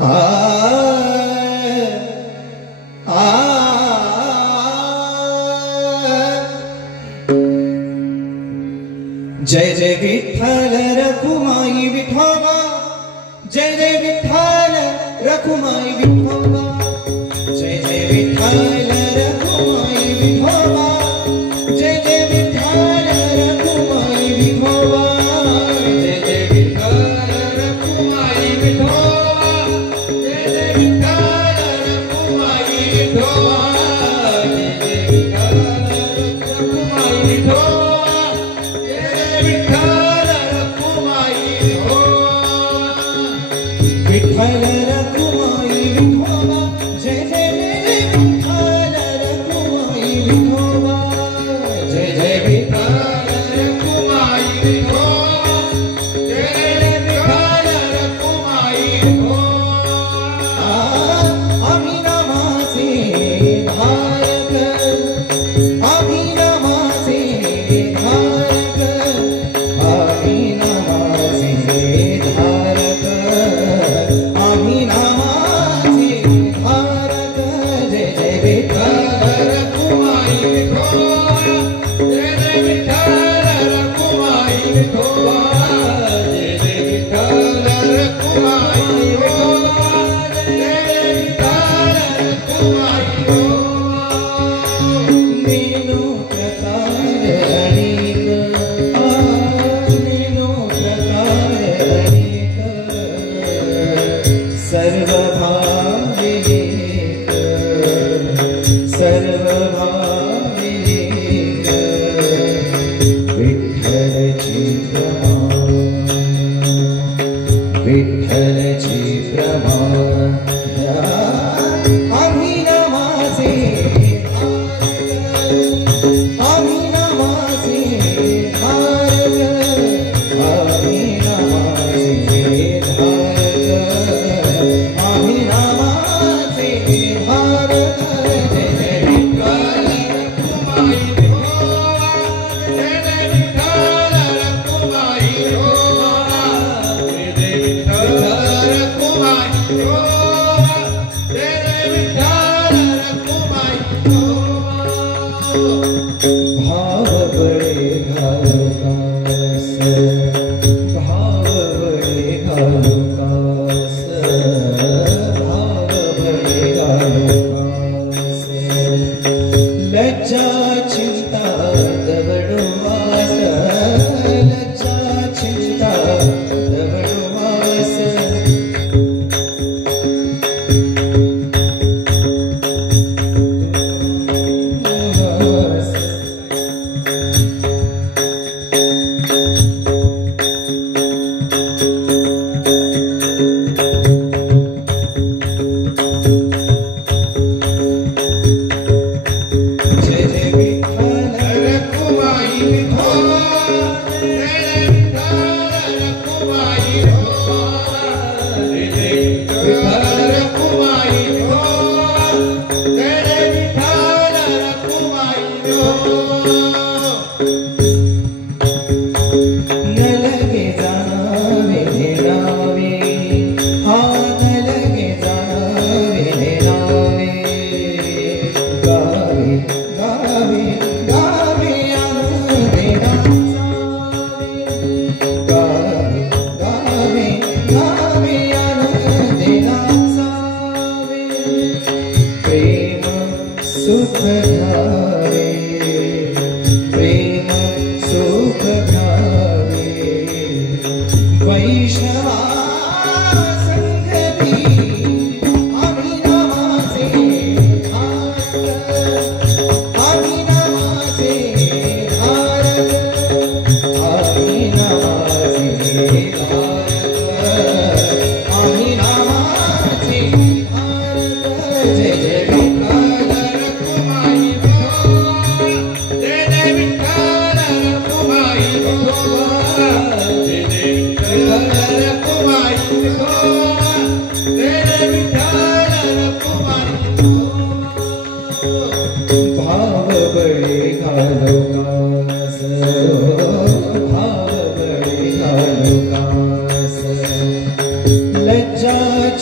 जय जय विठ्ठल रखुमाई विठोबा, जय जय विठ्ठल रखुमाई विठोबा, जय जय विठ्ठल रखुमाई विठोबा, जय जय विठ्ठल रखुमाई विठोबा, जय जय विठ्ठल रखुमाई विठोबा, जय जय विठ्ठल रखुमाई विठोबा, जय जय विठ्ठल रखुमाई विठोबा, विठ्ठल रखुमाई विठोबा, जय जय विठ्ठल रखुमाई विठोबा, जय जय विठ्ठल रखुमाई विठोबा, जय जय विठ्ठल रखुमाई विठोबा। आम्ही नामाचे धारक, आम्ही नामाचे धारक, आम्ही नामाचे धारक, आम्ही नामाचे धारक, जय जय विठ्ठल रखुमाई विठोबा, जय जय विठ्ठल रखुमाई विठोबा, जय जय विठ्ठल रखुमाई विठोबा, जय जय विठ्ठल रखुमाई विठोबा। नीनो प्रकार अनेक, नीनो प्रकार अनेक, सर्वभावी एक, सर्वभावी एक, विठ्ठलची प्रमाण, विठ्ठलची प्रमाण। आम्ही नामाचे धारक, आम्ही नामाचे धारक, आम्ही नामाचे धारक, आम्ही नामाचे धारक, जय जय विठ्ठल रखुमाई विठोबा, जय जय विठ्ठल रखुमाई विठोबा, जय जय विठ्ठल रखुमाई विठोबा, जय जय विठ्ठल रखुमाई विठोबा। भाव बळे घालू कास, भाव बळे घालू कास, भाव बळे घालू कास, लज्जा चिंता दवडू वास, लज्जा चिंता दवडू वास,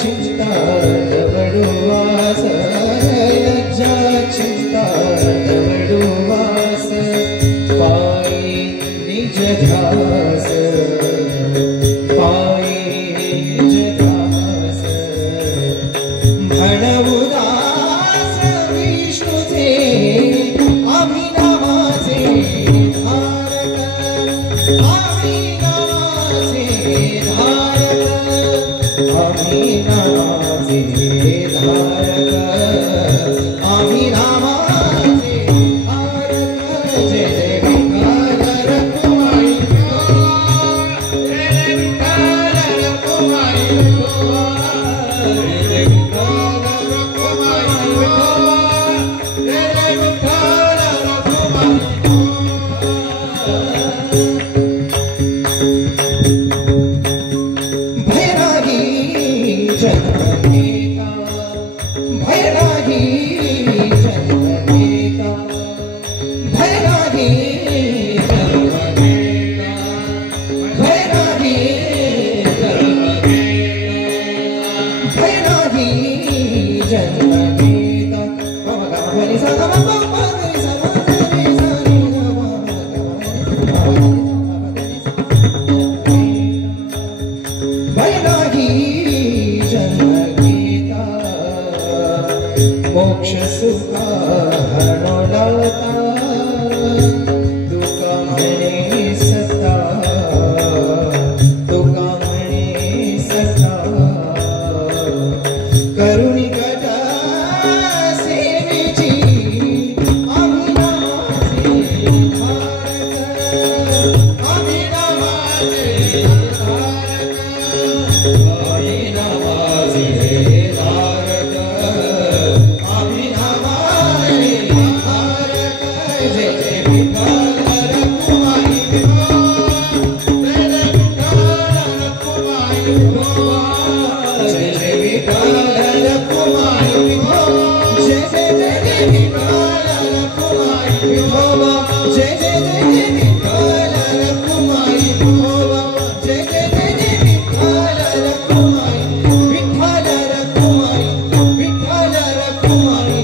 चिंता दवडुवास लज्जा चिंता दवडुवास पायी निज ध्यास पायी निज ध्यास म्हणवुदास विष्णुचे अभिनामाचे धारक अभिनामाचे धारक अभिनामाचे धारक अभिनामाचे धारक जय जय विठ्ठल रखुमाई जय जय विठ्ठल रखुमाई जय जय विठ्ठल रखुमाई जय जय विठ्ठल रखुमाई भैरागी जन्मदेता भैरागी जन्मदेता भैरागी जन्मदेता भैरागी जन्मदेता भैरागी जन्मदेता भगवान सा भैरागी जन्मगीता मोक्ष सुखा हरवता तुका म्हणे सत्ता तुका म्हणे सत्ता करुणी कटा सेवेची अभिनामाचे धारक अभिनामाचे धारक अभिनामाचे धारक अभिनामाचे धारक जय जय विठ्ठल रखुमाई जय जय विठ्ठल रखुमाई जय जय विठ्ठल रखुमाई जय जय जय विठ्ठल रखुमाई जय जय जय विठ्ठल रखुमाई जय जय जय विठ्ठल रखुमाई विठ्ठल रखुमाई विठ्ठल रखुमाई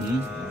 Hmm?